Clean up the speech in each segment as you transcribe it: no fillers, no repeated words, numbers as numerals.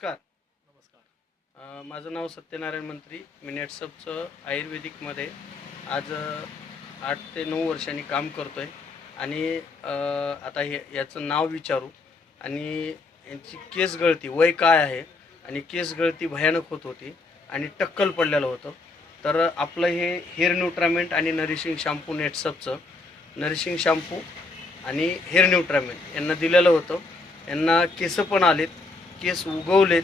नमस्कार. नमस्कार. माझं नाव सत्यनारायण मंत्री. मी नेटसपचं आयुर्वेदिकमध्ये आज 8 ते 9 वर्षांनी काम करतो आहे आणि आता याचं नाव विचारू आणि यांची केस गळती वय काय आहे आणि केस गळती भयानक होत होती आणि टक्कल पडलेलं होतं. तर आपलं हे हेअर न्यूट्रामेंट आणि नरिशिंग शॅम्पू नेटसपचं नरिशिंग शॅम्पू आणि हेअर न्यूट्रामेंट यांना दिलेलं होतं. यांना केस पण आलेत, केस उगवलेत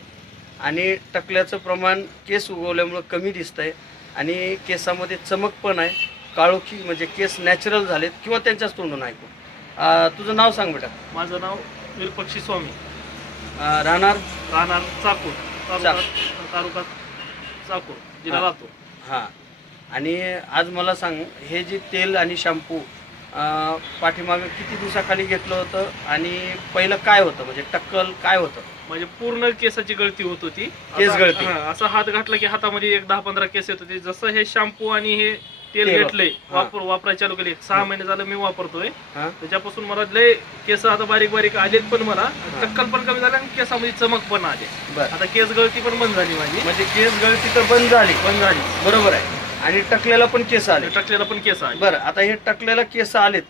आणि टकल्याचं प्रमाण केस उगवल्यामुळं कमी दिसतं आहे आणि केसामध्ये चमक पण आहे, काळोखी म्हणजे केस नॅचरल झालेत किंवा त्यांच्याच तोंडून ऐकून. तुझं नाव सांग बेटा. माझं नाव विरुपक्षी स्वामी. राहणार राहणार चाकूर, तालुका चाकूर, जिल्हा लातूर. हां. आणि आज मला सांग, हे जे तेल आणि शॅम्पू पाठीमागं किती दिवसाखाली घेतलं होतं आणि पहिलं काय होतं, म्हणजे टक्कल काय होतं? म्हणजे पूर्ण केसाची गळती होत होती. केस गळती. असा हात घातला की हातामध्ये एक 10-15 केस येत होते. जसं हे शॅम्पू आणि हे तेल घेतलंय वापरायला चालू केले, 6 महिने झालं मी वापरतोय. त्याच्यापासून मला लय केस आता बारीक बारीक आलेत, पण मला टक्कल पण कमी झालं आणि केसामध्ये चमक पण आले. आता केस गळती पण बंद झाली माझी. म्हणजे केस गळती तर बंद झाली. बरोबर आहे. आणि टकलेला पण केस आले. टकलेला पण केस आले. बरं, आता हे टकलेला केस आलेत,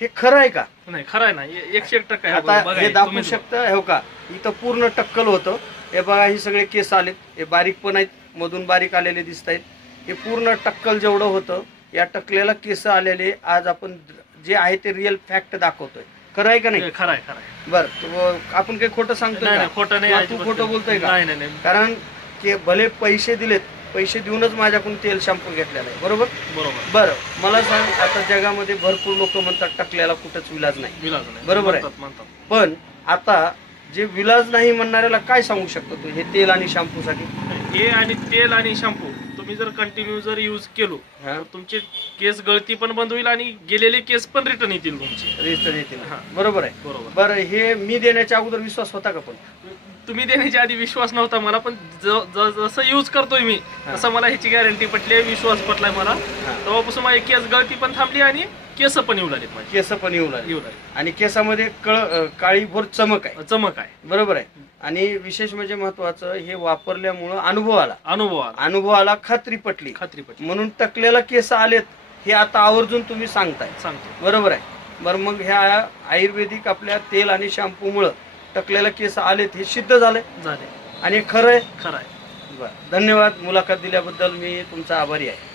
हे खरं आहे का? नाही, खरं आहे ना, 101% आहे. आता हे दाखवू शकता हो का? इथं पूर्ण टक्कल होतं. हे बघा, ही सगळे केस आलेत, हे बारीक पण आहेत, मधून बारीक आलेले दिसत आहेत. हे पूर्ण टक्कल जेवढं होतं, या टकलेला केस आलेले आज आपण जे आहे ते रिअल फॅक्ट दाखवतोय. खरं आहे का नाही? खरं आहे, खरं आहे. बरं, आपण काही खोटं सांगतोय का? खोटं नाही. तू खोटं बोलतोय का? नाही. कारण की भले पैसे दिलेत, पैसे देऊनच माझ्याकडून तेल शॅम्पू घेतलेला आहे. बरोबर. बरं, मला सांग, आता जगामध्ये भरपूर लोक म्हणतात टकल्याला कुठंच विलाज नाही. बरोबर आहे. पण आता जे विलाज नाही म्हणणाऱ्याला काय सांगू शकतो तू, हे तेल आणि शॅम्पू साठी? हे आणि तेल आणि शॅम्पू तुम्ही जर कंटिन्यू जर यूज केलो तर तुमचे केस गळती पण बंद होईल आणि गेलेले केस पण रिटर्न येतील तुमचे. बरोबर आहे. बरं, हे मी देण्याच्या अगोदर विश्वास होता का? पण तुम्ही देण्याच्या आधी विश्वास नव्हता मला, पण जसं यूज करतोय मी तसं मला ह्याची गॅरंटी पटली, विश्वास पटलाय मला. तेव्हापासून माझी केस गळती पण थांबली आणि केस पण येऊ लागले. केस पण येऊ लागले आणि केसामध्ये काळीभोर चमक आहे. बरोबर आहे. आणि विशेष म्हणजे महत्वाचं, हे वापरल्यामुळं अनुभव आला, खात्री पटली. म्हणून टकलेला केस आलेत हे आता आवर्जून तुम्ही सांगतो. बरोबर आहे. बरं, मग ह्या आयुर्वेदिक आपल्या तेल आणि शॅम्पू मुळे टकलेला केस आलेत हे सिद्ध झाले आणि खरं आहे. खरं आहे. बरं, धन्यवाद. मुलाखत दिल्याबद्दल मी तुमचा आभारी आहे.